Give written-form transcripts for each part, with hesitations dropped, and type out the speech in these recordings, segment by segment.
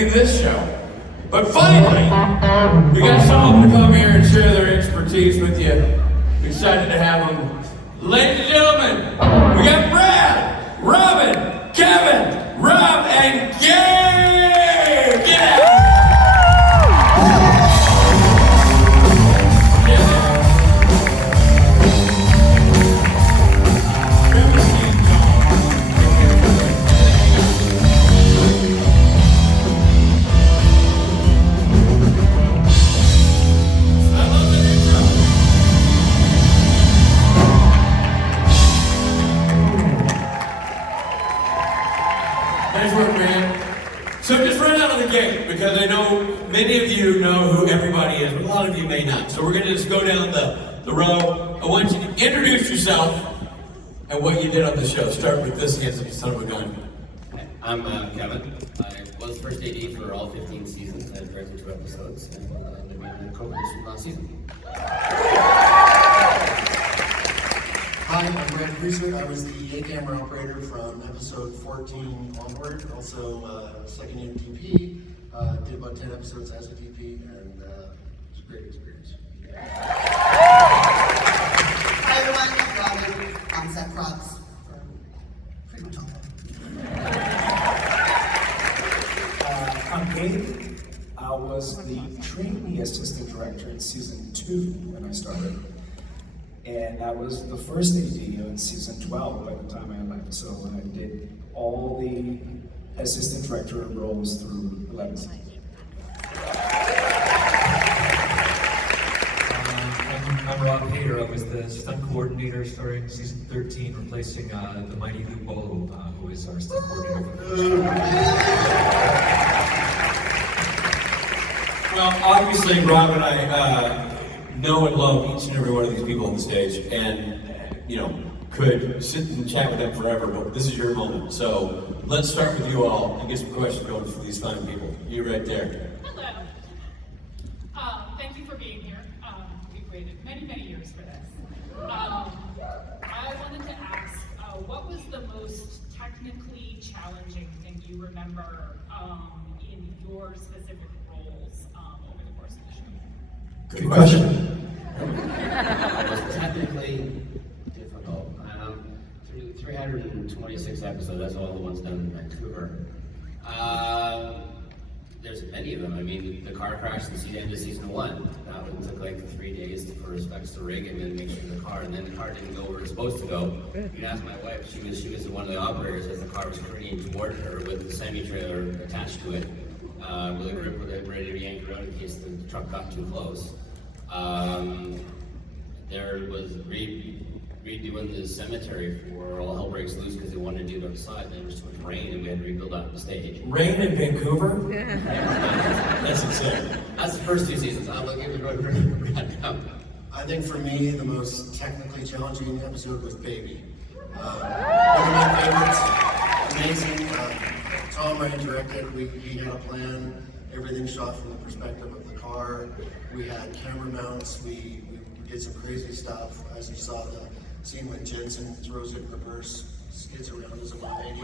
maybe this show. But finally, we got someone to come here and share their expertise with you. We're excited to have them. Ladies and gentlemen, we got Brad, Robin, Kevin, Rob, and Gabe! Get out! So just right out of the gate, because I know many of you know who everybody is, but a lot of you may not. So we're going to just go down the row. I want you to introduce yourself and what you did on the show. Start with this handsome son of a gun. I'm Kevin. I was first AD for all 15 seasons. I directed 2 episodes, and I'm the co-producer last season. Hi, I'm Creasser. I was the A-camera operator from episode 14 onward. Also, second unit DP. Did about 10 episodes as a DP, and it was a great experience. Hi everyone, I'm Robin. On set props for pretty much all of them. I'm Gabe. I was the trainee assistant director in season 2 when I started. And I was the first AD in season 12 by the time I left. So I did all the assistant director roles through 11 seasons. I'm Rob Hayter. I was the stunt coordinator starting season 13, replacing the mighty Lou Bolo, who is our stunt coordinator. Well, obviously, Rob and I know and love each and every one of these people on the stage, and could sit and chat with them forever, but this is your moment. So let's start with you all and get some questions going for these fine people. You right there. Hello. Thank you for being here. We've waited many, many years for this. I wanted to ask, what was the most technically challenging thing you remember in your specific roles over the course of the show? Good question. It was technically difficult. Through 326 episodes, that's all the ones done in Vancouver. There's many of them. I mean, the car crash in the end of season 1. That one took like 3 days for specs to rig and then make sure the car, and then the car didn't go where it was supposed to go. You can ask my wife, she was one of the operators as the car was careening toward her with the semi-trailer attached to it, with a grip with it ready to be anchored out in case the truck got too close. There was redoing the cemetery for All Hell Breaks Loose because they wanted to do it outside, and there was too much rain and we had to rebuild out the stage. Rain in Vancouver? That's insane. That's the first 2 seasons. I'm looking at the road. I think for me, the most technically challenging episode was Baby. One of my favorites. Amazing. Tom Ray directed. We had a plan. Everything shot from the perspective of the car. We had camera mounts. We did some crazy stuff. As you saw the scene when Jensen throws it in reverse, skids around as a 180.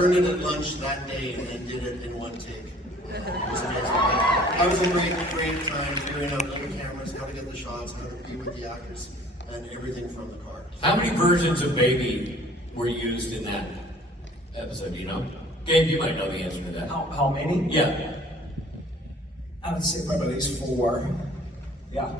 Learned it at lunch that day and then did it in one take. It was amazing. That was a great time figuring out little cameras, how to get the shots, how to be with the actors, and everything from the car. How many versions of Baby were used in that episode, do you know? Gabe, you might know the answer to that. How many? Yeah. I would say probably at least 4. Yeah.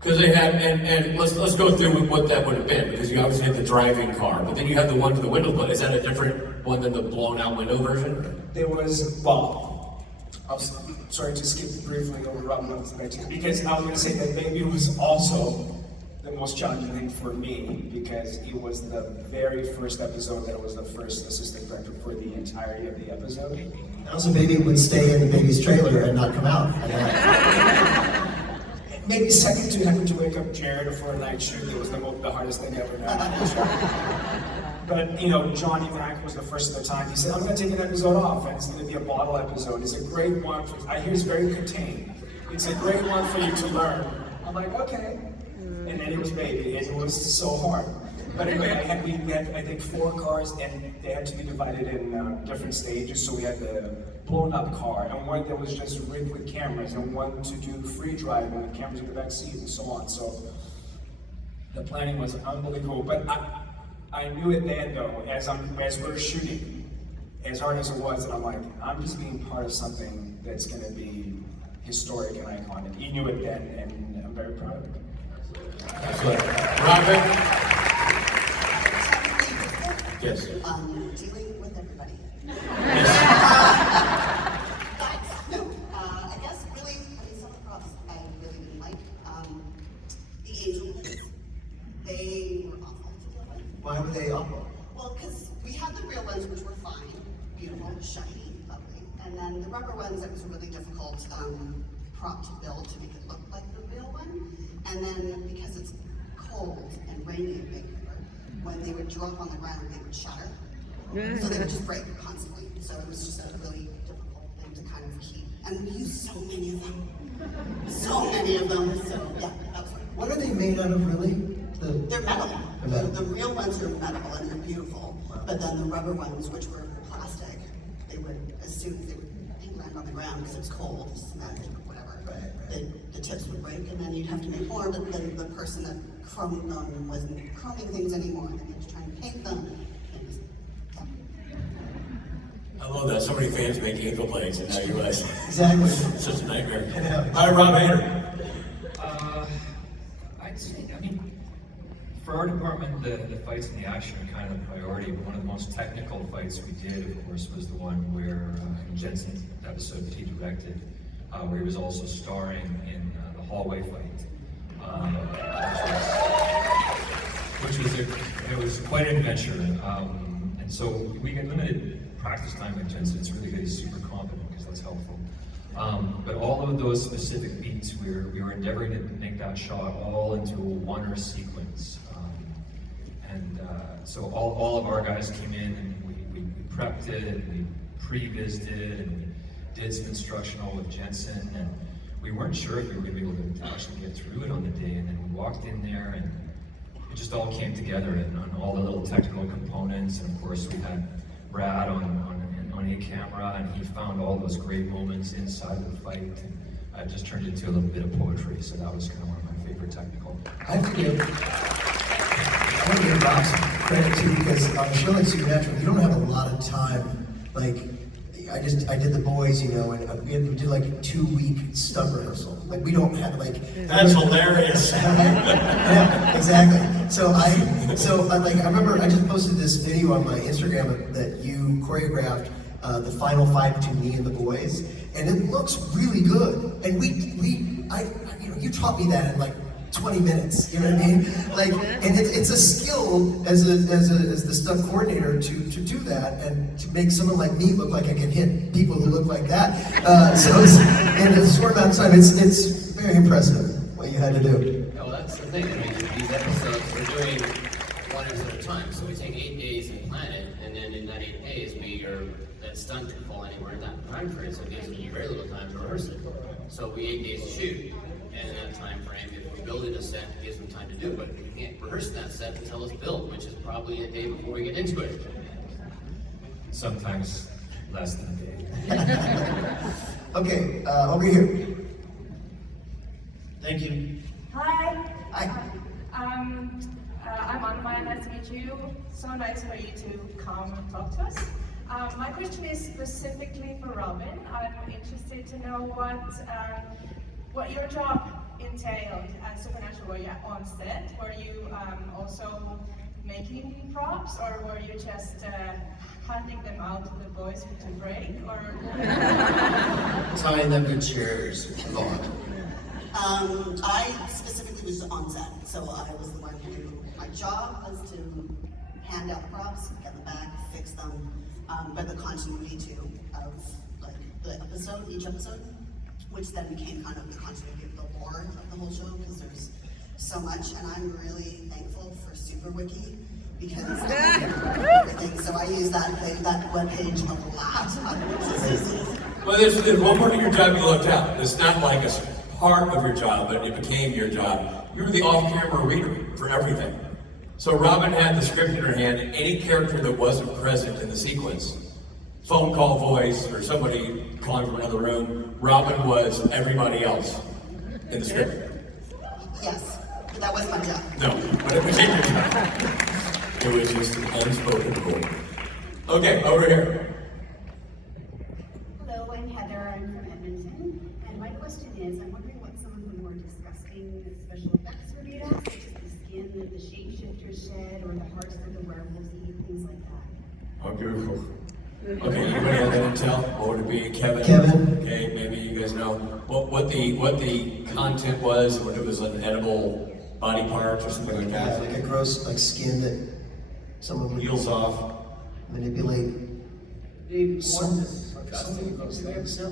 Because they had, and let's go through what that would have been, because you obviously had the driving car, but then you have the one for the window, but is that a different one than the blown out window version? There was, well, I was sorry to skip briefly over Robin Williams because I was going to say that Baby was also the most challenging thing for me because it was the very first episode that I was the first assistant director for the entirety of the episode. Also, Baby would stay in the baby's trailer and not come out. Maybe second to having to wake up Jared for a night shoot, it was the hardest thing ever done. But, Johnny Mack was the first of the time. He said, I'm going to take an episode off, and it's going to be a bottle episode. It's a great one. I hear it's very contained. It's a great one for you to learn. I'm like, okay. And then it was Baby, and it was so hard. But anyway, we had, I think, 4 cars, and they had to be divided in different stages. So we had the blown-up car, and one that was just rigged with cameras, and one to do free driving with cameras in the back seat, and so on. So the planning was unbelievable. But I knew it then, though, as we're shooting, as hard as it was, and I'm like, I'm just being part of something that's going to be historic and iconic. He knew it then, and I'm very proud of it. Excellent. Robert? Yes. Dealing with everybody. Yes. No, I guess really, some of the props I really didn't like. The angel ones, they were awful to deal with. Why were they awful? Well, because we had the real ones, which were fine, beautiful, shiny, lovely. And then the rubber ones, it was a really difficult prop to build to make it look like the real one. And then because it's cold and rainy in Vancouver, when they would drop on the ground, they would shatter. So they would just break constantly. So it was just a really difficult thing to kind of keep. And we used so many of them. So many of them. So yeah, that was fun. What are they made out of, really? They're metal. They're metal. The real ones are metal and they're beautiful. But then the rubber ones, which were plastic, they would, as soon as they would land on the ground because it was cold, cement, whatever, the tips would break and then you'd have to make more, but then the person that chromed them wasn't chroming things anymore and then you had to try and paint them. It was, I love that. So many fans make angel planes, and now you realize Exactly. it's such a nightmare. Yeah. All right, Rob Hayter. I'd say, I mean, for our department, the fights and the action are kind of the priority, but one of the most technical fights we did, of course, was the one where in Jensen's episode he directed, where he was also starring in the hallway fight, it was quite an adventure. And so we get limited practice time with Jensen. It's really good. He's super competent because that's helpful. But all of those specific beats, we were endeavoring to make that shot all into a one sequence. So all of our guys came in and we prepped it and we pre-visited and we did some instructional with Jensen, and we weren't sure if we were going to be able to actually get through it on the day, and then we walked in there and it just all came together and on all the little technical components, and of course we had Brad on a camera, and he found all those great moments inside of the fight, and it just turned into a little bit of poetry, so that was kind of one of my favorite technical. I have to give Rob some credit too, because on a show like Supernatural, you don't have a lot of time. Like, I did The Boys, you know, and we did like a 2-week stunt rehearsal. Like, we don't have like. That's hilarious. Yeah, exactly. So I remember I just posted this video on my Instagram that you choreographed the final fight between me and The Boys, and it looks really good. And you taught me that in like 20 minutes, you know what I mean? Like, and it's a skill as the stunt coordinator to do that and to make someone like me look like I can hit people who look like that. In a short amount of time, it's very impressive what you had to do. Well, that's the thing. I mean, these episodes, we're doing one episode at a time. So we take 8 days and plan it, and then in that 8 days, that stunt can fall anywhere in that time frame. So it gives me very little time to rehearse it. So we 8 days to shoot. And in that time frame, if we're building a set, it gives them time to do it. But we can't rehearse that set until it's built, which is probably a day before we get into it. Sometimes less than a day. Okay, over here. Thank you. Hi. Hi. I'm Anna, nice to meet you. So nice for you to come and talk to us. My question is specifically for Robin. I'm interested to know what your job entailed at Supernatural. Were you on set? Were you also making props, or were you just handing them out to the boys to break? Or Tying them to chairs a lot. I specifically was on set, so I was the one who, my job was to hand out props, get them back, fix them, but the continuity too of like the episode, each episode, which then became kind of the continuity of the lore of the whole show, because there's so much, and I'm really thankful for SuperWiki, because everything, so I use that webpage a lot. Well, there's one part of your job you left out. It's not like a part of your job, but it became your job. You were the off-camera reader for everything. So Robin had the script in her hand, and any character that wasn't present in the sequence, phone call voice, or somebody calling from another room, Robin was everybody else in the script. Yes, but that was my job. No, but it was in your time. It was just an unspoken rule. Okay, over here. Hello, I'm Heather. I'm from Edmonton. And my question is, I'm wondering what some of the more disgusting special effects were made of, such as the skin that the shapeshifters shed, or the hearts that the werewolves eat, things like that. Okay, okay, anybody have that intel? What would it be? Kevin? Kevin. Okay, maybe you guys know what the content was, when it was an edible body part or something like Yeah, that. like a gross like skin that someone would Peels off. manipulate. Something of those things. I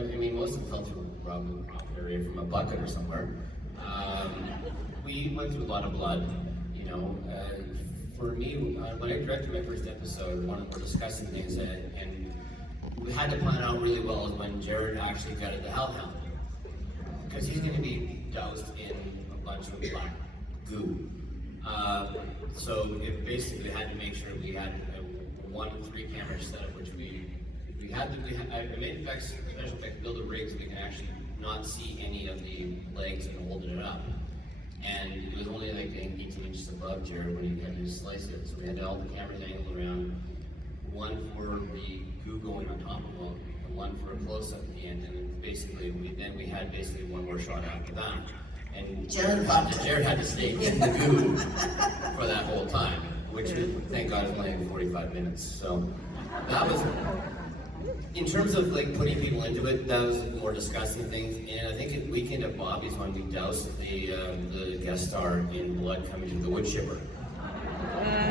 mean, most of them fell through Robin area from a bucket or somewhere. We went through a lot of blood, you know. For me, when I directed my first episode, one of the more disgusting things and we had to plan out really well is when Jared actually gutted the hellhound. Because he's going to be doused in a bunch of black goo. So it basically had to make sure we had a 1-3 camera setup, which I made effects, special effects, build a rig so we can actually not see any of the legs and holding it up. And it was only like 18 inches above Jared when he had to slice it. So we had all the cameras angled around, one for the goo going on top of him, and one for a close-up at the end. And then basically, we had basically one more shot after that. And Jared had to stay in the goo for that whole time, which thank God was only 45 minutes. So that was, in terms of like putting people into it, that was more disgusting things. And I think at Weekend at Bobby's when we doused the guest star in blood coming to the wood chipper.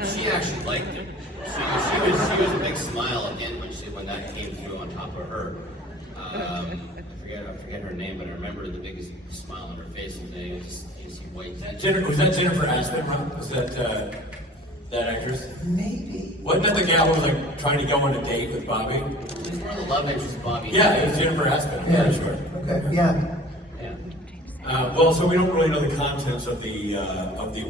She actually liked it. She was a big smile again when that came through on top of her. I forget her name, but I remember the biggest smile on her face, and then you see white teeth. Was that Jennifer Aniston? Huh? Was that that actress? Maybe. Wasn't that the gal who was like trying to go on a date with Bobby? It was one of the love interests, Bobby. Yeah, it was Jennifer Aniston. Yeah, I'm sure. Okay, yeah. Yeah. Well, so we don't really know the contents of the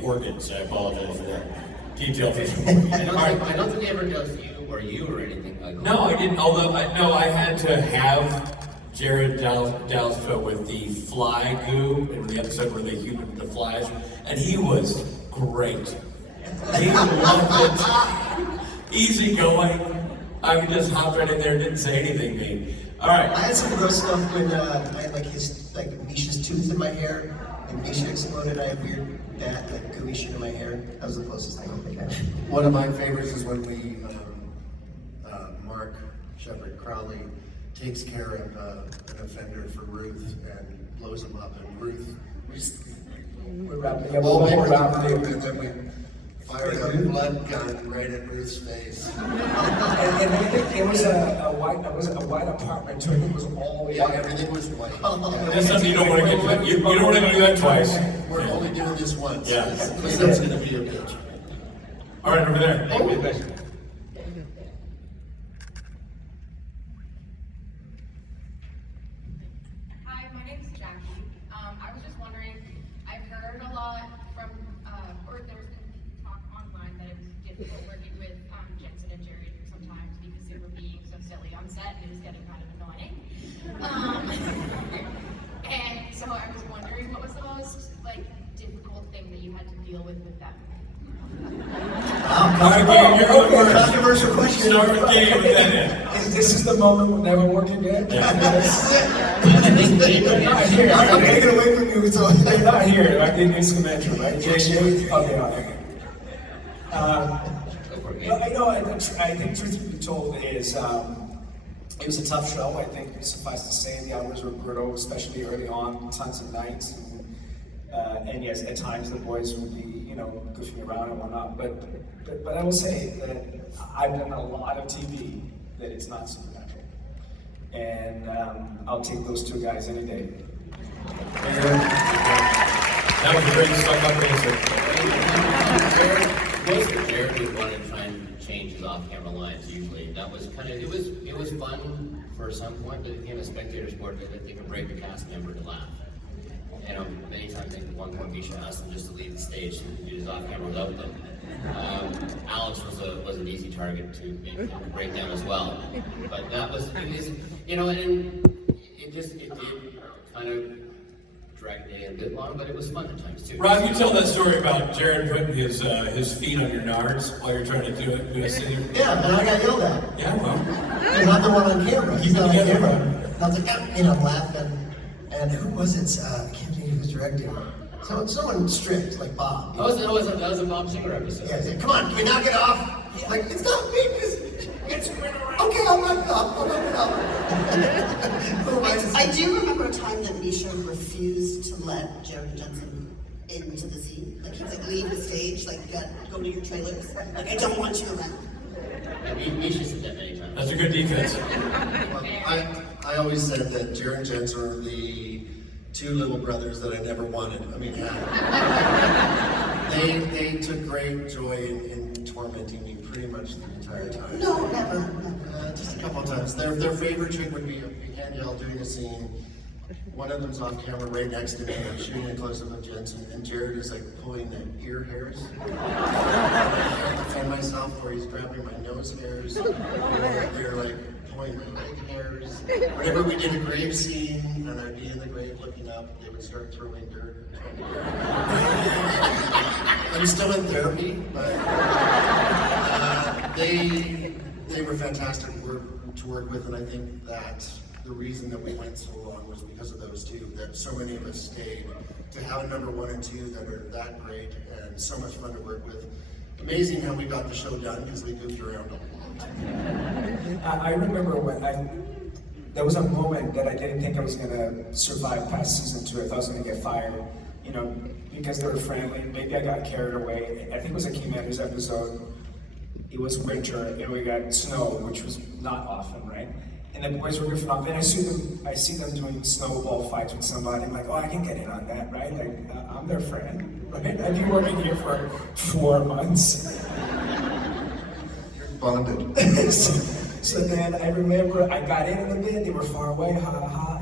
organs. I apologize for that detail. I don't think they ever does you or anything like that. No, I didn't. Although I had to have Jared doused with the fly goo in the episode where they human the flies, and he was great. He loved it. Easy going. I just hopped right in there, didn't say anything mean. All right. I had some gross stuff when I had like Misha's tooth in my hair, and Misha exploded. I had weird gooey shit in my hair. That was the closest thing I think I had. One of my favorites is when we, Mark Shepard Crowley takes care of an offender for Ruth and blows him up, and Ruth, We're wrapping up. all over the wrapping room, up. and then we fired a blood gun right at Ruth's face. And it was a white apartment too. It was all Yeah, white. everything was white. That's something you don't want to get. You don't want to do that twice. We're only doing this once. Yeah. Because that's gonna be a bitch. All right, over there. Hi, my name is Jackie. I was just wondering, I've heard a lot from, or there's been talk online that it was difficult working with Jensen and Jared sometimes because they were being so silly on set and it was getting kind of annoying. And so I was wondering, what was the most difficult thing that you had to deal with them? All right, Gabe, you're going first. Controversial question. Start with Gabe and then This is the moment we'll never work again. I think they Not here. I'm taking it away from you, so. They're not here. Right? It's conventional, right? Okay, okay. Well, I think truth be told is it was a tough show. I think suffice to say the hours were brutal, especially early on, tons of nights, and yes, at times the boys would be, goofing around and whatnot. But I will say that I've done a lot of TV that it's not supernatural, and I'll take those two guys any day. that was a great stuck-up answer. Most of Jared would want to try and change his off-camera lines usually. That was kind of, it was fun for some point, but it became a spectator sport that they could break a cast member to laugh. you know, many times I think at one point Misha asked them just to leave the stage and do his off camera without them. Alex was an easy target to break down as well. But that was, you know, and it did kind of drag the day a bit long, but it was fun at times too. Rob, you tell that story about Jared putting his feet on your nards while you're trying to do a scene. Yeah, and I got yelled at. Yeah, well. He's not the one on camera. He's not on camera. I was like, you know, laughing. And who was it? I can't think of who's directing. Someone strict, like Bob. That was a Bob Singer episode. Yeah, he said, come on, can we knock it off? He's like, it's not me. It's okay, I'll knock it off. I'll knock it off. I do remember a time that Misha refused to let Jared and Jensen into the scene. Like, he's like, leave the stage, like, go to your trailers. Like, I don't want you around. Yeah, Misha said that many times. That's a good defense. I always said that Jared and Jensen were the two little brothers that I never wanted. I mean, they took great joy in tormenting me pretty much the entire time. No, never. Just a couple of times. Their favorite trick would be Angel doing a scene. One of them's off camera right next to me, and I'm shooting a close-up of Jensen, and Jared is like pulling the ear hairs. I defend myself where he's grabbing my nose hairs, or they're like pulling my leg hairs. Whenever we did a grave scene, and I'd be in the grave looking up, they would start throwing dirt. I'm still in therapy, but they were fantastic to work with, and I think that the reason that we went so long was because of those two, that so many of us stayed. To have a number 1 and 2 that are that great and so much fun to work with. Amazing how we got the show done because we moved around a lot. I remember when there was a moment that I didn't think I was gonna survive past season 2. I thought I was gonna get fired, you know, because they were friendly. Maybe I got carried away. I think it was a Key Matters episode. It was winter and we got snow, which was not often, right? And the boys were goofing off. And I see them doing snowball fights with somebody. I'm like, oh, I can get in on that, right? Like, I'm their friend, right? I've been working here for 4 months. You're bonded. So then I remember I got in a bit. They were far away, and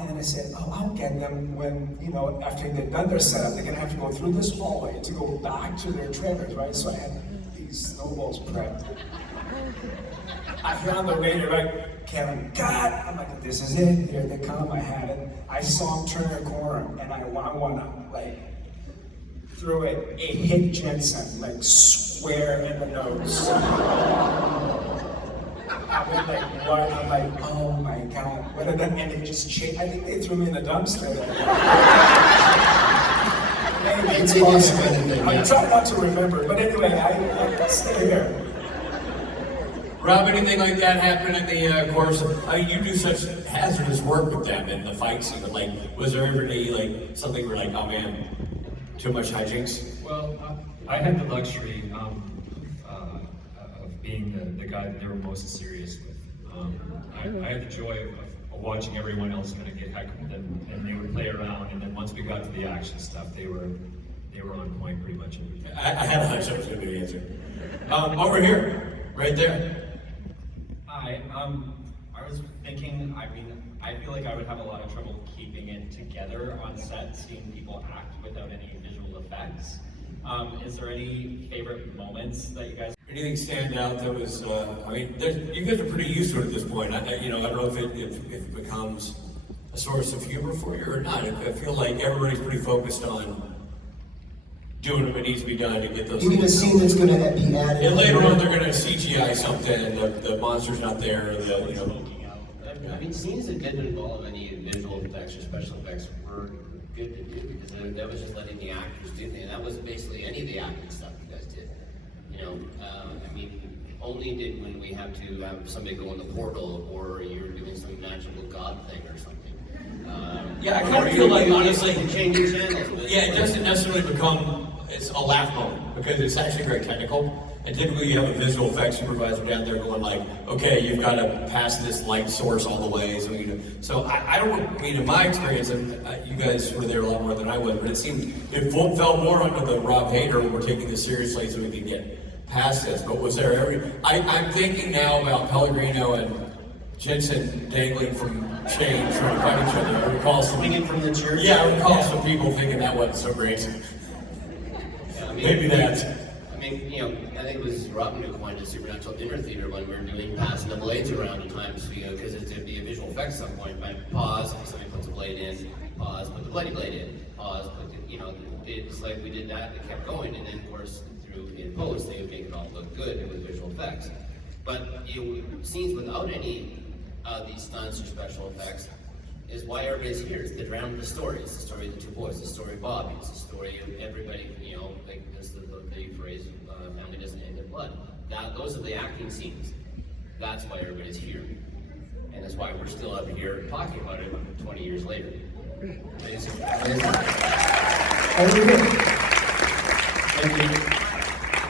then I said, oh, I'll get them when, you know, after they've done their setup, they're gonna have to go through this hallway to go back to their trailers, right? So I had these snowballs prepped. I found the waiter, right? Kevin, God! I'm like, this is it. Here they come. I had it. I saw him turn a corner, and I wanna like threw it. It hit Jensen like square in the nose. I was like, what? I'm like, oh my God! What? And it just changed. I think they threw me in the dumpster. Maybe it's possible. I'm trying not to remember, but anyway, I stay here. Rob, anything like that happen in the course of, you do such hazardous work with them in the fight scene, but like, was there ever any, like, something where like, oh man, too much hijinks? Well, I had the luxury of being the guy that they were most serious with. I had the joy of watching everyone else kind of get heckled, and they would play around, and then once we got to the action stuff, they were on point pretty much every time. I had a hunch that was going to be the answer. Over here, right there. Hi, I was thinking, I feel like I would have a lot of trouble keeping it together on set, seeing people act without any visual effects. Is there any favorite moments that you guys... Anything stand out that was, you guys are pretty used to it at this point. I don't know if it becomes a source of humor for you or not. I feel like everybody's pretty focused on doing what needs to be done to get those. You mean a scene that's going to be added? And later on, they're going to CGI something. The monster's not there. I mean, scenes that didn't involve any visual effects or special effects were good to do because that was just letting the actors do it. And that was basically any of the acting stuff you guys did. Only did when we have to have somebody go in the portal or you're doing some magical god thing or something. Yeah, I kind of feel like, honestly, changing channels. Yeah, it doesn't necessarily become, it's a laugh moment because it's actually very technical. And typically you have a visual effects supervisor down there going like, okay, you've got to pass this light source all the way. So I don't, in my experience, and you guys were there a lot more than I was, but it felt more under the Rob Hayter when we're taking this seriously so we can get past this. But was there I'm thinking now about Pellegrino and Jensen dangling from chains trying to fight each other. I recall some Swinging from the church. Yeah, I recall some people thinking that wasn't so great. Yeah, I mean, Maybe that. I mean, I think it was Robin who coined a supernatural dinner theater when we were doing passing the blades around at times, because it'd be a visual effect at some point. Right? Pause, somebody puts a blade in, pause, put the bloody blade in, pause, put the, it's like we did that, it kept going, and then of course, through in post, they would make it all look good with visual effects. But scenes without any of these stunts or special effects is why everybody's here. It's the drama of the story. It's the story of the two boys, the story of Bobby, it's the story of everybody, like this, the phrase, family doesn't end in blood. Those are the acting scenes. That's why everybody's here. And that's why we're still up here talking about it 20 years later. Amazing. Over here. Thank you.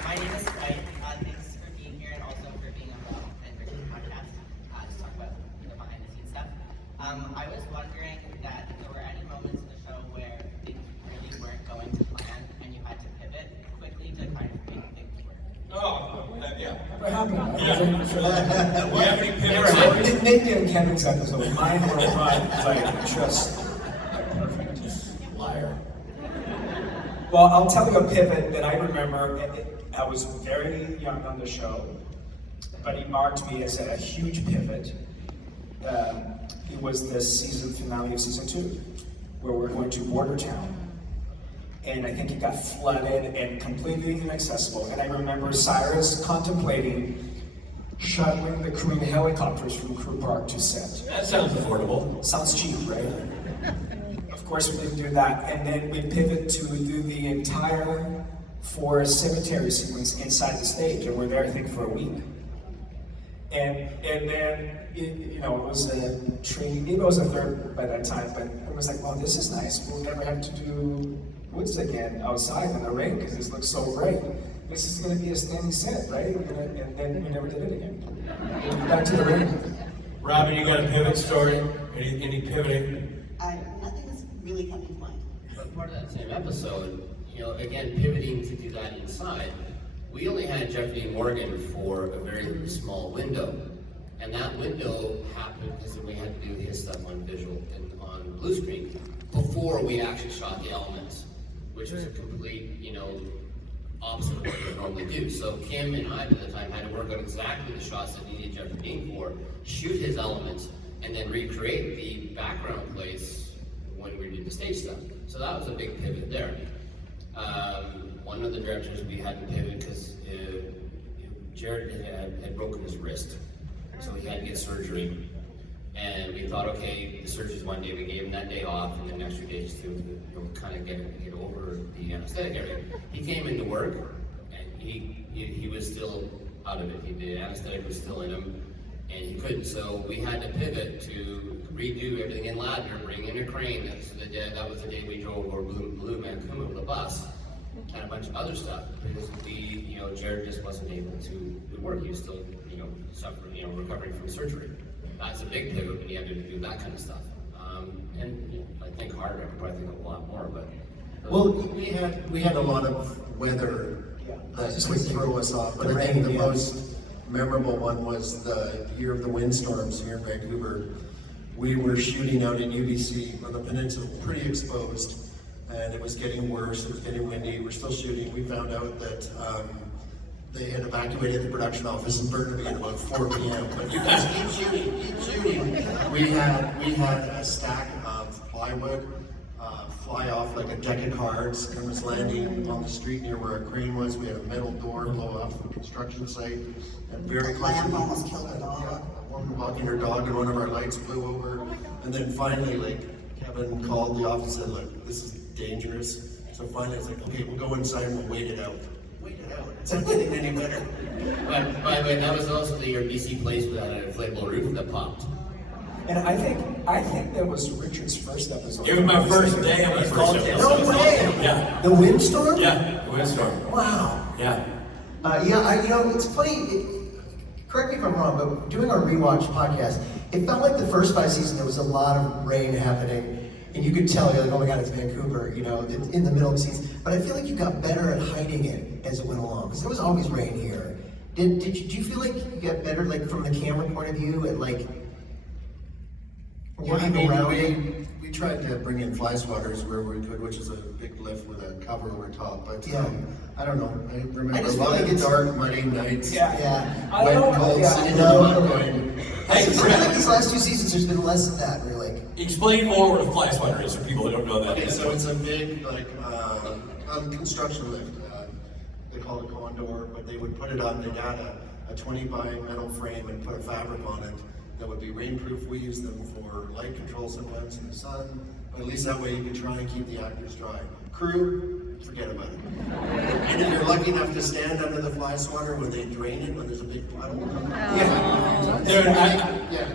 My name is Speight. Thanks for being here and also for being on the Enriching podcast to talk about the behind the scenes stuff. I was wondering that if there were any moments in the show where things really weren't going to plan and you had to pivot quickly to kind of make things work. Oh, yeah. What happened? Yeah. We have any pivots? Maybe in Kevin's episode, mine were like just perfect. Liar. Well, I'll tell you a pivot that I remember. I was very young on the show, but he marked me as a huge pivot. It was the season finale of season 2, where we're going to Border Town. And I think it got flooded and completely inaccessible. And I remember Cyrus contemplating shuttling the Korean helicopters from Crew Park to set. That sounds affordable. Sounds cheap, right? Of course we didn't do that. And then we pivot to do the entire forest cemetery sequence inside the stage. And we're there, I think, for a week. And then, it was a training. It was a third by that time, but it was like, oh, this is nice. We'll never have to do woods again outside in the rain because this looks so great. This is going to be a standing set, right? And then we never did it again. Back to the rain. Robin, you got a pivot story? Any pivoting? Nothing is really coming to mind. But part of that same episode, again, pivoting to do that inside, we only had Jeff Dean Morgan for a very small window. And that window happened because we had to do his stuff on visual and on blue screen before we actually shot the elements, which was a complete, opposite of what we normally do. So Kim and I, at the time, had to work on exactly the shots that we needed Jeff Dean for, shoot his elements, and then recreate the background place when we did the stage stuff. So that was a big pivot there. One of the directors we had to pivot because Jared had broken his wrist, so he had to get surgery. And we thought, okay, the surgery's one day. We gave him that day off, and then extra days to kind of get over the anesthetic area. He came into work, and he was still out of it. The anesthetic was still in him, and he couldn't. So we had to pivot to redo everything in Ladner, bring in a crane. That was the day we drove over Blue Vancouver with a bus, and a bunch of other stuff because Jared just wasn't able to work. He was still, suffering, recovering from surgery. That's a big pivot when you have to do that kind of stuff. And I think harder. I could probably think of a lot more, but. Well, we had a lot of weather that just would throw us off. But I think the most memorable one was the year of the windstorms here in Vancouver. We were shooting out in UBC on the peninsula, pretty exposed, and it was getting worse. It was getting windy. We're still shooting. We found out that they had evacuated the production office in Burnaby at about 4 p.m. But you guys keep shooting. We had a stack of plywood fly off like a deck of cards and was landing on the street near where our crane was. We had a metal door blow off from a construction site, and very close. Lamb almost killed a dog. A woman walking her dog, and one of our lights blew over. And then finally, Kevin called the office and said, "Look, this is dangerous." So finally, it's like, "Okay, we'll go inside and we'll wait it out." Wait it out. It's not getting any better. But by the way, that was also the year BC Place with an inflatable roof that popped. And I think that was Richard's first episode. It was my first day on my first episode. No way! Yeah. The windstorm? Yeah, the windstorm. Wow. Yeah. It's funny. Correct me if I'm wrong, but doing our rewatch podcast, it felt like the first 5 seasons there was a lot of rain happening, and you could tell, you're like, oh my God, it's Vancouver, it's in the middle of the season. But I feel like you got better at hiding it as it went along, because there was always rain here. Do you feel like you got better, from the camera point of view, at Yeah, I mean, we tried to bring in fly swatters where we could, which is a big lift with a cover over top. But I don't know. I remember I just a feel lot like of it's dark, muddy nights. I Wet, don't know. cold, Yeah, sitting I know. around going, I feel like these last 2 seasons, there's been less of that. We're like, Explain more what a fly swatter is for people who don't know that. Okay, so it's a big, like, construction lift. They call it condor, but they would put it on, they'd add a 20 by metal frame and put a fabric on it that would be rainproof. We use them for light control sometimes in the sun, but at least that way you can try and keep the actors dry. Crew, forget about it. And if you're lucky enough to stand under the fly swatter when they drain it, when there's a big puddle. Dude,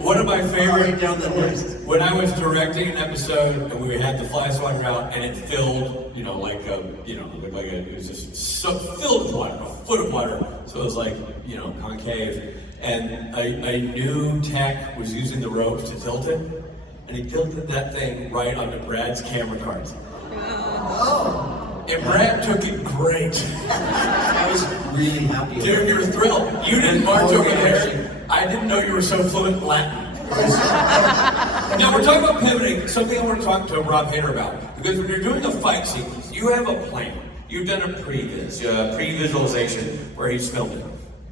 one of my favorite, Right down the list. when I was directing an episode and we had the fly swatter out and it filled, it looked like it was just so filled with water, a foot of water. So it was like, concave. And a new tech was using the ropes to tilt it, and he tilted that thing right onto Brad's camera cards. And Brad took it great. I was really happy. Dude, you're thrilled. You didn't march over there. I didn't know you were so fluent in Latin. Now we're talking about pivoting, something I want to talk to Rob Hayter about. Because when you're doing a fight sequence, you have a plan. You've done a pre-visualization where he's filmed it.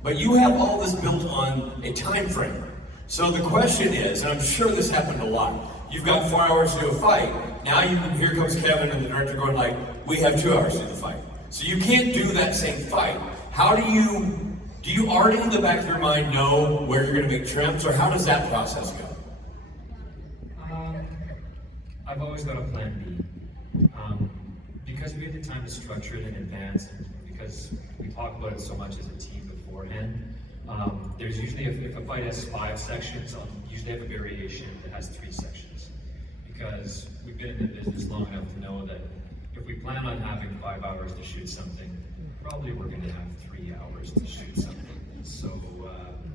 But you have all this built on a time frame. So the question is, and I'm sure this happened a lot, you've got 4 hours to do a fight. Now here comes Kevin and the director going like, we have 2 hours to do the fight. So you can't do that same fight. How do you already in the back of your mind know where you're gonna make trims, or how does that process go? I've always got a plan B. Because we have the time to structure it in advance, and because we talk about it so much as a team beforehand, there's usually, if a fight has 5 sections, I'll usually have a variation that has 3 sections. Because we've been in the business long enough to know that if we plan on having 5 hours to shoot something, probably we're going to have 3 hours to shoot something. So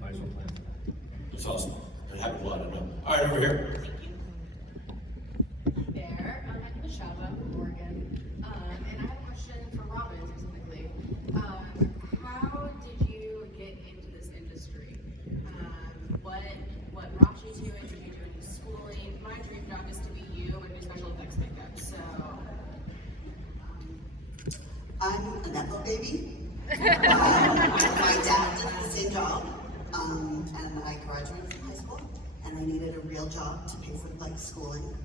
might as well plan for that. That's awesome. It happened a lot, I know. All right, over here. There, I'm Misha from Oregon, and I have a question for Robin specifically. How did you get into this industry? What brought you to it? Did you do any schooling? My dream job is to be you and do special effects makeup. So, I'm a Nepo baby. My dad did the same job, and I graduated from high school, and I needed a real job to pay for schooling,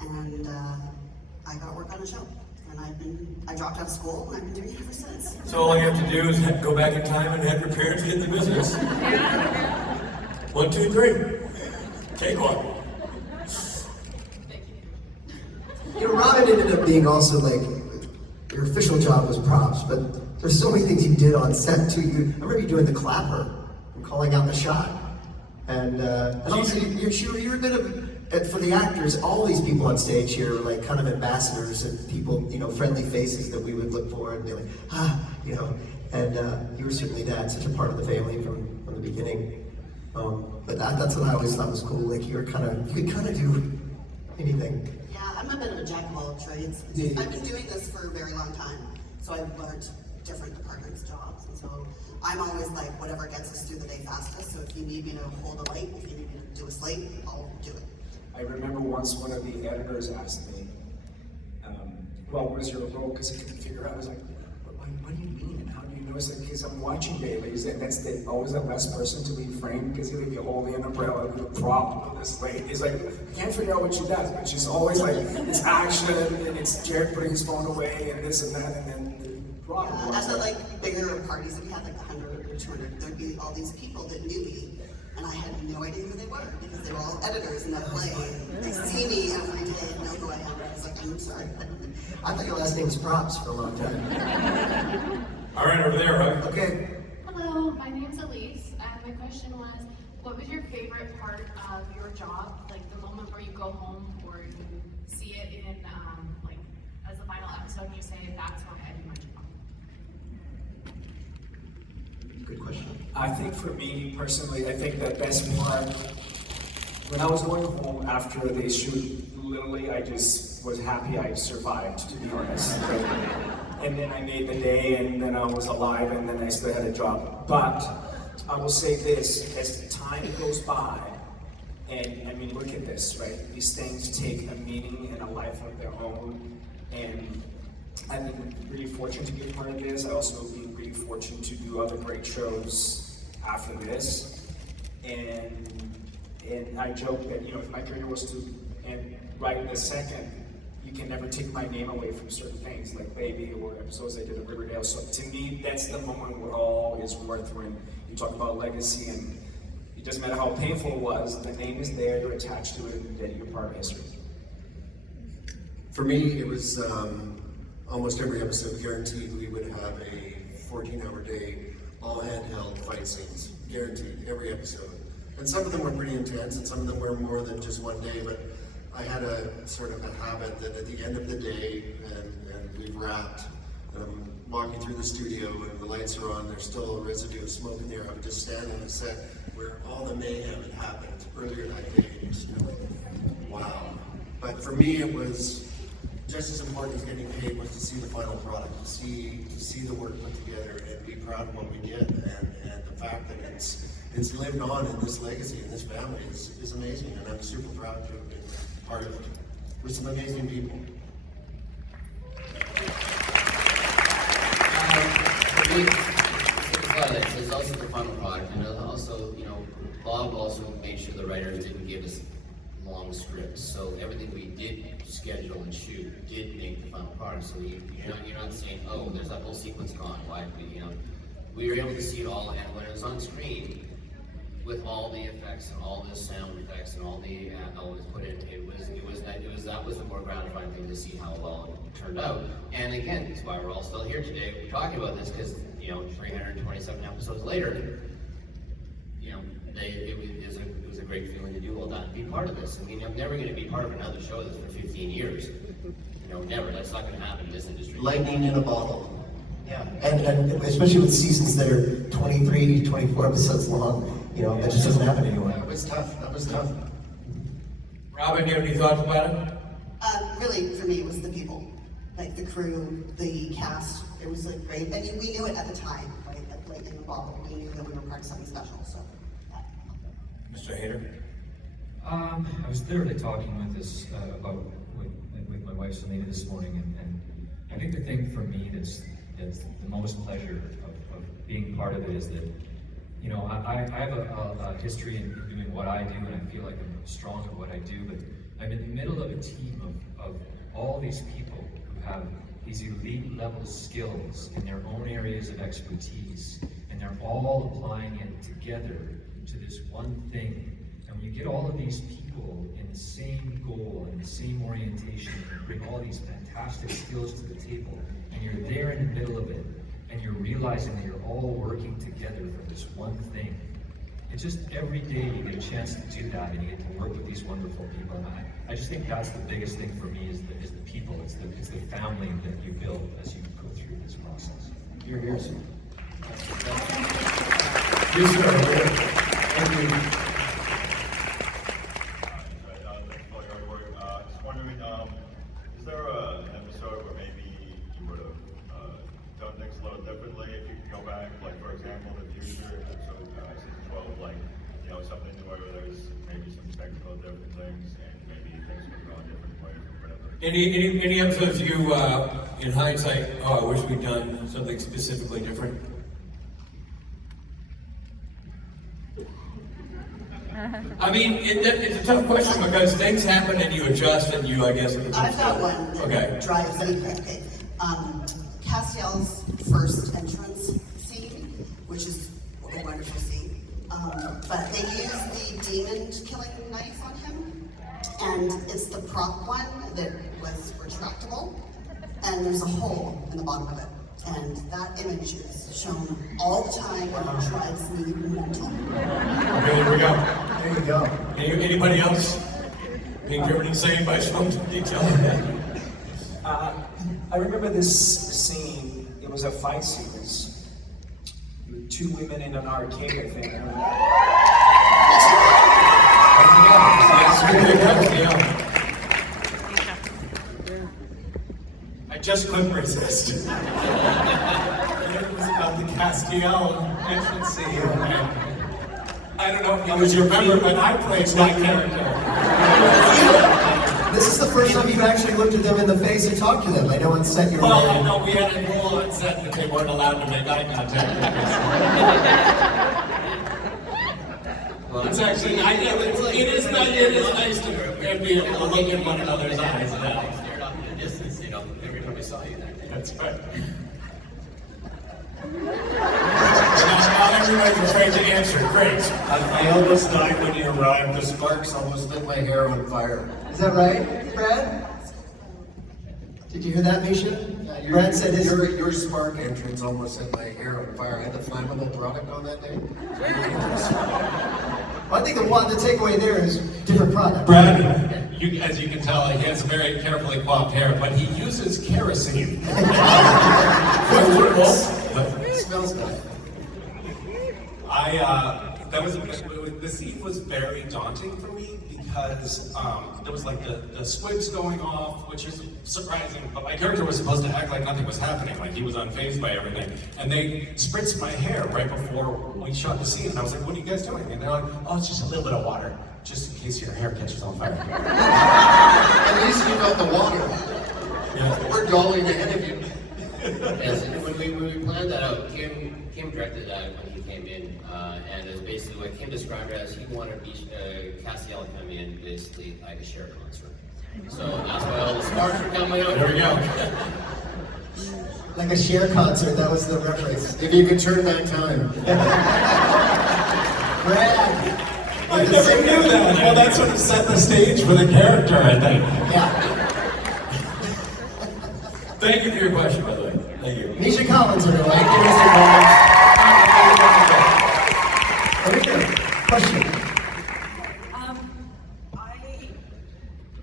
and I got work on a show, and I dropped out of school, and I've been doing it ever since. So all you have to do is go back in time and have your parents get in the business. 1, 2, 3. Take one. Robin ended up being also your official job was props, but there's so many things you did on set too. I remember you doing the clapper and calling out the shot, and also you're a bit of, for the actors, all these people on stage here are kind of ambassadors and people, friendly faces that we would look for and be like, and you were certainly that, such a part of the family from the beginning. But that's what I always thought was cool. You could kind of do anything. Yeah, I'm a bit of a jack of all trades. I've been doing this for a very long time, so I've learned different departments' jobs, and so I'm always whatever gets us through the day fastest. So if you need me to hold a light, if you need me to do a slate, I'll do it. I remember once one of the editors asked me, what was your role? Because he couldn't figure out. I was like, what do you mean? And how do you know? It's because I'm watching dailies, and that's always the best person to be framed because he'll be holding an umbrella with a prop with a slate. He's like, I can't figure out what she does, but she's always it's action, and it's Jared putting his phone away, and this and that, and then the prop. Yeah, at the bigger parties that we had 100 or 200, there'd be all these people that knew me, and I had no idea who they were because they were all editors in LA. They see me every day and know who I am. I was like, I'm sorry. I thought your last name was Props for a long time. All right, over there, huh? Okay. hello, my name's Elise, and my question was, what was your favorite part of your job? The moment where you go home or you see it in, as the final episode, and you say, that's why I do my job. Good question. I think for me personally, I think the best part, when I was going home after they shoot, literally I just was happy I survived, to be honest. And then I made the day, and then I was alive, and then I still had a job. But I will say this, as time goes by, And I mean, look at this, right? These things take a meaning and a life of their own. And I've been really fortunate to be a part of this. I also been really fortunate to do other great shows after this. And I joke that, you know, if my career was to end right this second, you can never take my name away from certain things like Baby or episodes I did at Riverdale. So to me, that's the moment where all is worth when you talk about legacy, and it doesn't matter how painful it was, the name is there, you're attached to it, and that you're part of history. For me, it was almost every episode guaranteed we would have a 14-hour day, all handheld fight scenes. Guaranteed, every episode. And some of them were pretty intense, and some of them were more than just one day, but I had a sort of a habit that at the end of the day, and we've wrapped, and I'm walking through the studio and the lights are on, there's still a residue of smoke in there. I would just stand on the set where all the mayhem had happened earlier that day, and just be like, wow. But for me, it was just as important as getting paid was to see the final product, to see the work put together and be proud of what we did, and the fact that it's lived on in this legacy, in this family is amazing, and I'm super proud to have been part of it with some amazing people. For me, it's also the final product, and also, you know, Bob also made sure the writers didn't give us long scripts, so everything we did schedule and shoot did make the final product. So you're not saying, oh, there's that whole sequence gone. Why? You know, we were able to see it all, and when it was on screen, with all the effects and all the sound effects and all the elements put in, that was the more gratifying thing to see how well it turned out. And again, that's why we're all still here today. We're talking about this because, you know, 327 episodes later, you know, it was a great feeling to do all that and be part of this. I mean, I'm never going to be part of another show that's for 15 years. You know, never. That's not going to happen in this industry. Lightning in a bottle. Yeah, and especially with seasons that are 23, 24 episodes long, you know, that just doesn't happen anymore. That was tough. Robin, you have any thoughts about it? Really, for me, it was the people, like the crew, the cast. It was like great. I mean, we knew it at the time, right? Like in the bottle, we knew that we were part of something special. So, yeah. Mr. Hayter? I was literally talking with this with my wife Selena this morning, and I think the thing for me that's the most pleasure of being part of it is that, you know, I have a history in doing what I do, and I feel like I'm strong at what I do, but I'm in the middle of a team of all these people who have these elite level skills in their own areas of expertise, and they're all applying it together to this one thing. And when you get all of these people in the same goal and the same orientation, and bring all these fantastic skills to the table, and you're there in the middle of it, and you're realizing that you're all working together for this one thing. It's just every day you get a chance to do that, and you get to work with these wonderful people. And I just think that's the biggest thing for me is the people. It's the family that you build as you go through this process. You're here, sir. Yes, sir. Thank you. Just wondering, is there an episode where maybe you would have done things a little differently if you could go back? Like, for example, the future episode, season 12, like, you know, something where there's maybe some technical different things and maybe things would go a different way or whatever. Any episodes you, in hindsight, oh, I wish we'd done something specifically different? I mean, it's a tough question because things happen and you adjust and you, I guess. I've got one that drives anything. Okay. Castiel's first entrance scene, which is a wonderful scene. But they use the demon killing knife on him, and it's the prop one that was retractable, and there's a hole in the bottom of it. And that image is shown all the time, and it drives me mental. Okay, there we go. There you go. Anybody else being driven insane by some detail? I remember this scene. It was a fight sequence. With two women in an arcade, I think. I just couldn't resist. It was about the Castiel entrance scene. I don't know if you remember, but I played that character. This is the first time you've actually looked at them in the face and talked to them. I know on set you're Well, I know we had a rule on set that they weren't allowed to make eye contact. Well, It's actually, it is nice to be able to look in one another's eyes. Stared off in the distance, you know, every time I saw you that day. That's right. Not everybody's afraid to answer. Great. I almost died when you arrived. The sparks almost lit my hair on fire. Is that right, Brad? Did you hear that, Misha? Brad said his... Your spark entrance almost set my hair on fire. I had the flammable product on that day. Well, I think the takeaway there is different product. Brad, as you can tell, he has very carefully coiffed hair, but he uses kerosene. It smells good. The scene was very daunting for me because there was like the squids going off, which is surprising, but my character was supposed to act like nothing was happening, like he was unfazed by everything. And they spritzed my hair right before we shot the scene. And I was like, what are you guys doing? And they're like, oh, it's just a little bit of water, just in case your hair catches on fire. At least you got the water. Yeah. We're dolling ahead of you. Yes, and when we planned that out, Kim directed that when he came in, and it's basically what Kim described it as. He wanted Castiel to come in basically like a Cher concert. So that's why all the sparks are coming out. There we go. Like a Cher concert, that was the reference. If you could turn back time. Brad! I never knew that. Well, that sort of set the stage for the character, I think. Yeah. Thank you for your question, by the way. Thank you. Misha Collins, everyone. Thank you, Mr. Collins. Okay, question. I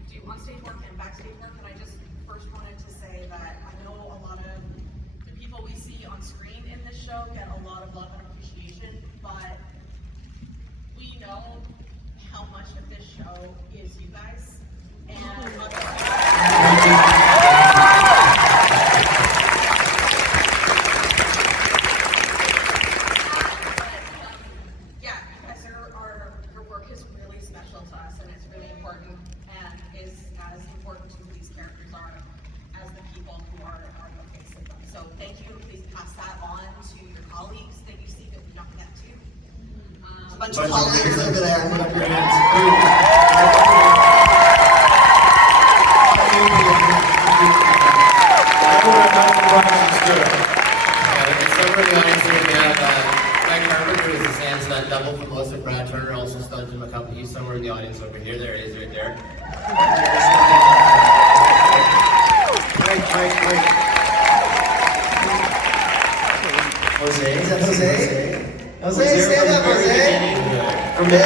do on-stage work and backstage work, and I just first wanted to say that I know a lot of the people we see on screen in this show get a lot of love and appreciation, but we know how much of this show is you guys. And your work is really special to us, and it's really important, and is as important to who these characters are as the people who are the face of them. So thank you. Please pass that on to your colleagues that you see that we don't get to. A bunch of colleagues over there. Put up your hands. Somewhere in the audience here, we have Mike Carpenter, who is the stand stunt double for most of Brad Turner, also stunts in the company. He's somewhere in the audience over here. There it is, right there. Right. Jose? Is that Jose? Jose, stand up, Jose! From the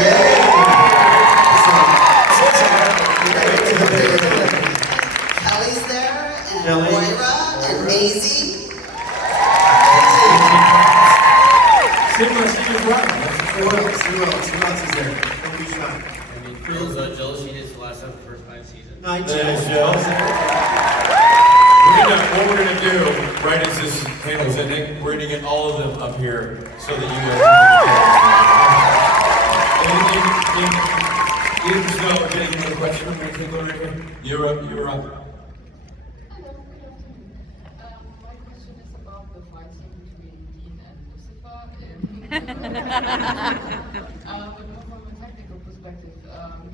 Kelly's there, and Kelly. Moira, and Maisie. Who else is there? Don't be shy. I mean, Jill, she did the last time the first 5 seasons. Night, There's Jill. Jill. What we're going to do, right as this panel's ending, we're going to get all of them up here so that you guys can get a getting another question. You're up. Hello, good afternoon. My question is about the fight scene between Dean and Lucifer. But more from a technical perspective,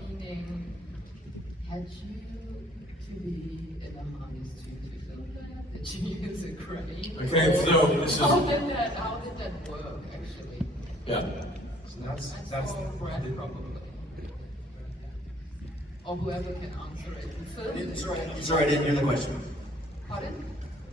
meaning, had you to be in a harness to film that? Did you use a crane? Okay, so this is... How did that work, actually? Yeah. So that's for Brad, probably. Or whoever can answer it. Sorry, I didn't hear the question. Pardon?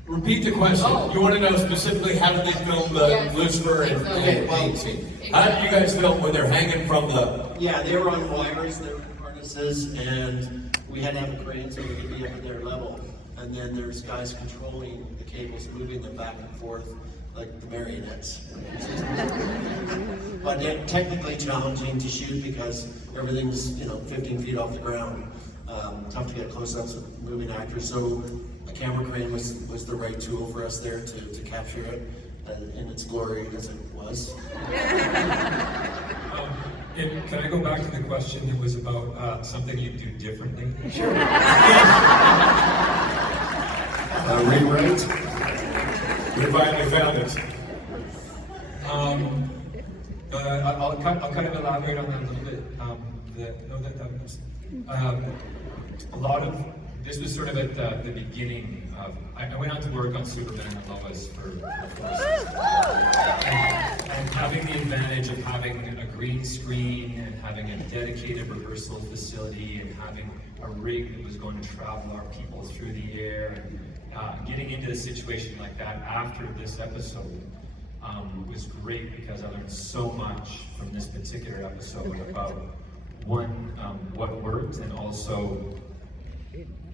Repeat the question. Oh. You want to know specifically how did they film the Lucifer and Hayter scene? How did you guys film when they're hanging from the... Yeah, they were on wires, they were in harnesses, and we had to have a crane so we could be up at their level. And then there's guys controlling the cables, moving them back and forth like the marionettes. But they're technically challenging to shoot because everything's 15 feet off the ground. Tough to get close-ups with moving actors. So a camera crane was the right tool for us there to capture it in its glory as it was. Can I go back to the question that was about something you do differently? Sure. Rewrite. We finally found it. I'll kind of elaborate on that a little bit. A lot of this was sort of at the beginning of. I went out to work on Superman and Lois for 4 seasons, and having the advantage of having a green screen and having a dedicated rehearsal facility and having a rig that was going to travel our people through the air. Getting into a situation like that after this episode was great because I learned so much from this particular episode about one, what worked and also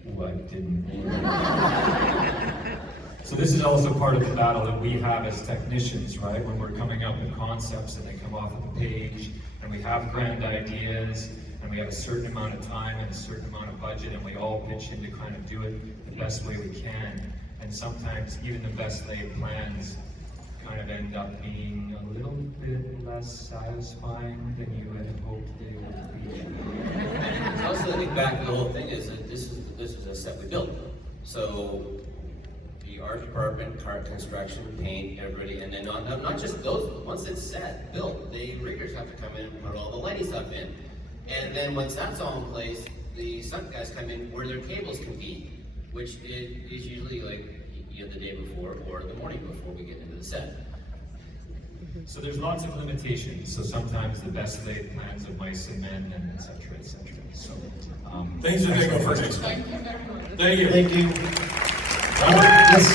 what didn't work. So this is also part of the battle that we have as technicians, right? When we're coming up with concepts and they come off of the page and we have grand ideas and we have a certain amount of time and a certain amount of budget and we all pitch in to kind of do it the best way we can. And sometimes even the best laid plans kind of end up being a little bit less satisfying than you had hoped they would be. I also think back to the whole thing is that this was a set we built. So the art department, car construction, paint, everybody, and then not just those, once it's set, built, the riggers have to come in and put all the lighting stuff in. And then once that's all in place, the stunt guys come in where their cables can be, which is usually like the day before or the morning before we get into the set. So there's lots of limitations. So sometimes the best laid plans of mice and men, and et cetera, et cetera. So Thanks for taking over first. Thank you very much. Thank you. Thank you. Yes.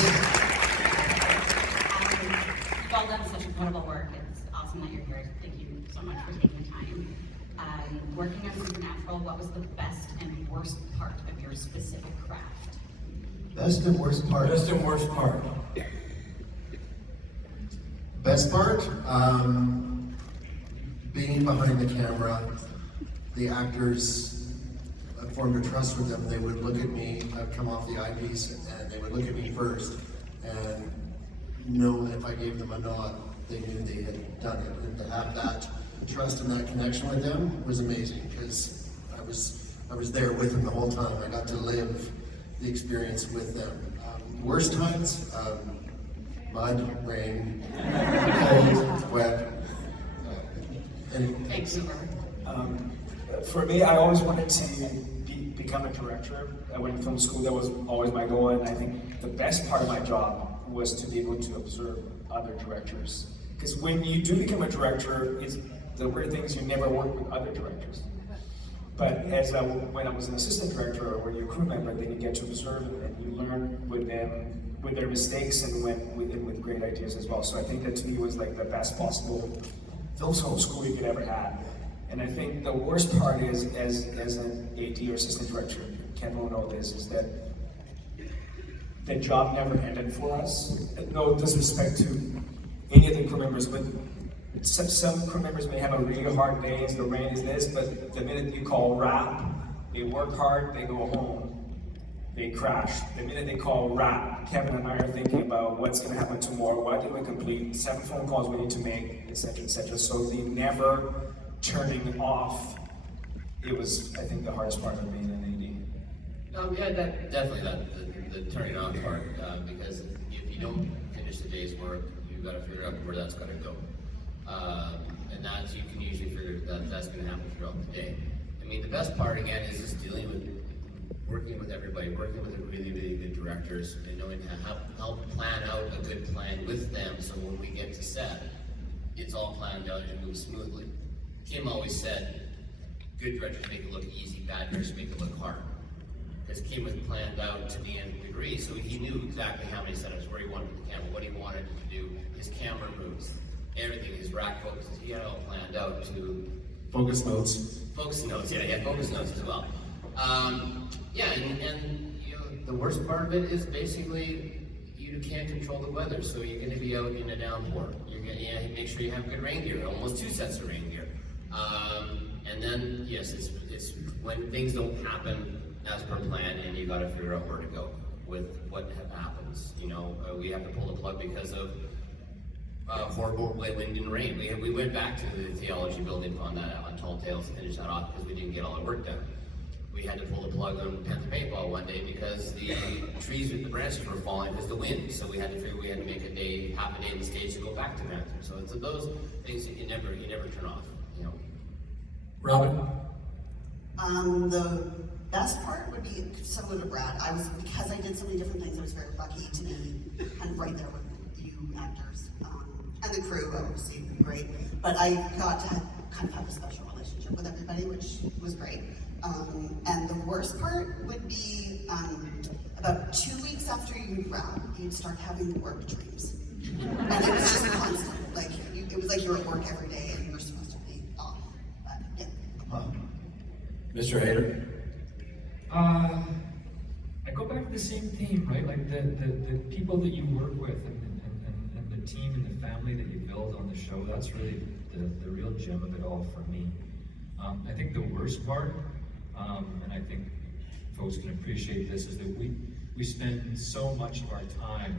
You've all done such incredible work. It's awesome that you're here. Thank you so much for taking the time. Working on Supernatural, what was the best and worst part of your specific craft? Best and worst part. Best and worst part. Best part, being behind the camera, the actors, I formed a trust with them. They would look at me, I'd come off the eyepiece, and they would look at me first, and know that if I gave them a nod, they knew they had done it. And to have that trust and that connection with them was amazing, because I was there with them the whole time. I got to live the experience with them. Worst times, mud, rain, cold, wet. For me, I always wanted to become a director. I went to film school, that was always my goal, and I think the best part of my job was to be able to observe other directors. Because when you do become a director, the weird thing is you never work with other directors. But when I was an assistant director or when you're a crew member, then you get to observe and you learn with them, with their mistakes, and with great ideas as well. So I think that to me was like the best possible film school you could ever have. And I think the worst part is, as an AD or assistant director, Ken will know this, is that the job never ended for us. No disrespect to any of the crew members, but some crew members may have a really hard day, the rain is this, but the minute you call wrap, they work hard, they go home, they crash. The minute they call wrap, Kevin and I are thinking about what's going to happen tomorrow, what did we complete, 7 phone calls we need to make, etc., etc. So the never turning off, it was, I think, the hardest part of being an AD. Yeah, definitely the turning off part, because if you don't finish the day's work, you've got to figure out where that's got to go. And that's, you can usually figure that's going to happen throughout the day. I mean, the best part, again, is just dealing with, working with everybody, working with the really, really good directors, and knowing how to help plan out a good plan with them, so when we get to set, it's all planned out and moves smoothly. Kim always said, good directors make it look easy, bad directors make it look hard. Because Kim was planned out to the nth degree, so he knew exactly how many setups, where he wanted the camera, what he wanted to do, his camera moves, everything, his rack focuses, he had it all planned out to... Focus notes. Focus notes, yeah, he had focus notes as well. Yeah, and you know, the worst part of it is basically you can't control the weather, so you're going to be out in a downpour. You're going to make sure you have good rain gear, almost 2 sets of rain gear. And then, yes, it's when things don't happen as per plan, and you got to figure out where to go with what happens. You know, we have to pull the plug because of horrible wind and rain. We went back to the theology building on Tall Tales to finish that off because we didn't get all our work done. We had to pull the plug on Panther Paintball one day because the trees with the branches were falling because of the wind. So we had to figure we had to make half a day in the stage to go back to Panther. So it's those things that you never turn off. You know. Robin. The best part would be similar to Brad. Because I did so many different things, I was very lucky to be kind of right there with you actors. And the crew, obviously, great. But I got to kind of have a special relationship with everybody, which was great. And the worst part would be about 2 weeks after you'd wrap, you'd start having work dreams. And it was just constant. Like, it was like you were at work every day and you were supposed to be off. But, yeah. Mr. Hayter? I go back to the same theme, right? Like the people that you work with and the team and the family that you build on the show, that's really the real gem of it all for me. I think the worst part, and I think folks can appreciate this, is that we spend so much of our time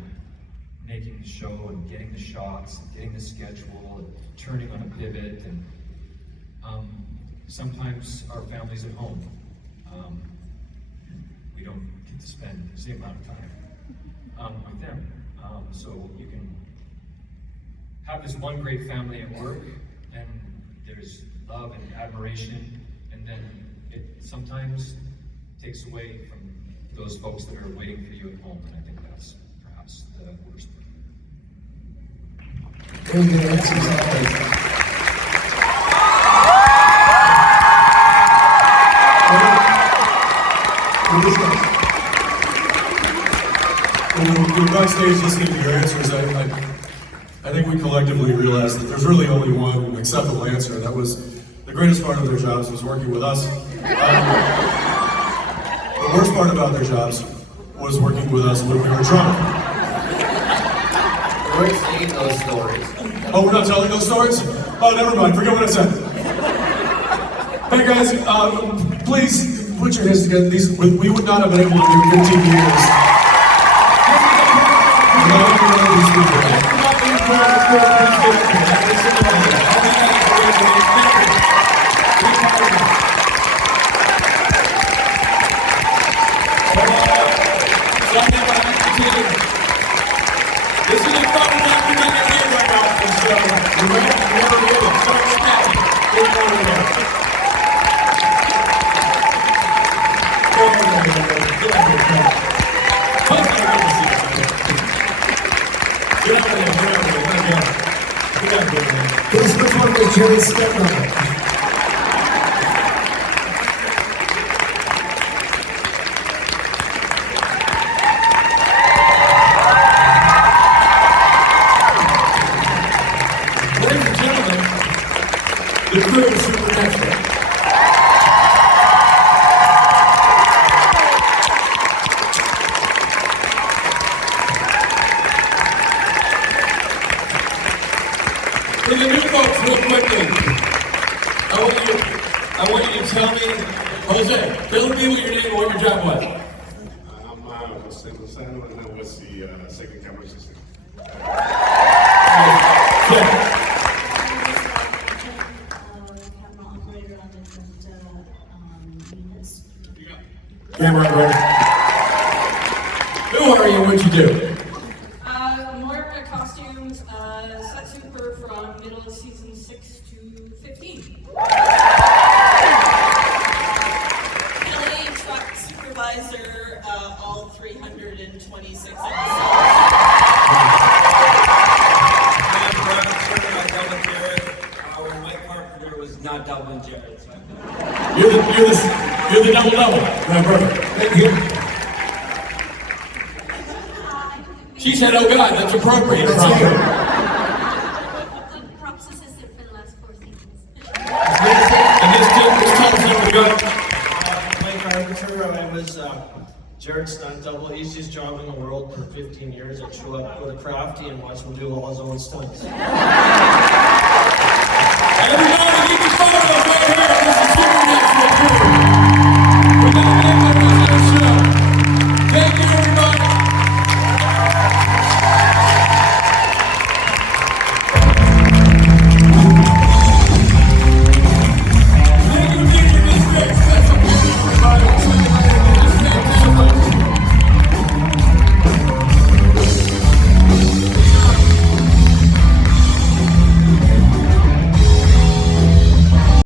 making the show and getting the shots, and getting the schedule, and turning on a pivot, and sometimes our family's at home. We don't get to spend the same amount of time with them. So you can have this one great family at work, and there's love and admiration, and then it sometimes takes away from those folks that are waiting for you at home, and I think that's perhaps the worst part. Very good answers. When we're backstage listening to your answers, I think we collectively realized that there's really only one acceptable answer, and that was the greatest part of their jobs was working with us. The worst part about their jobs was working with us when we were drunk. We're saying those stories. Oh, we're not telling those stories? Oh, never mind, forget what I said. Hey guys, please put your hands together. We would not have been able to do 15 years. This is a fun one we're going to do right now on the show. You never get it. So excited. Get over there. Here's the one with Jerry Stepmother. The crew of Supernatural. For the new folks, real quickly, I want you to tell me, Jose, tell the people your name and what your job was. I'm Jose Lozano, and I was the second camera assistant. Camera operator. Who are you and what you do? Moira costumes, set super from middle of season 6 to 15. Kelly, truck supervisor, all 326 episodes. My partner was not Dublin Jared. So. You're the double. Right, perfect. Thank you. She said, "Oh God, that's appropriate." That's Props assistant for the last 4 seasons. And this tells them to go. My character, I was Jared's stunt double. Easiest job in the world for 15 years. I'd show up with a crafty and watch him do all his own stunts. Everybody!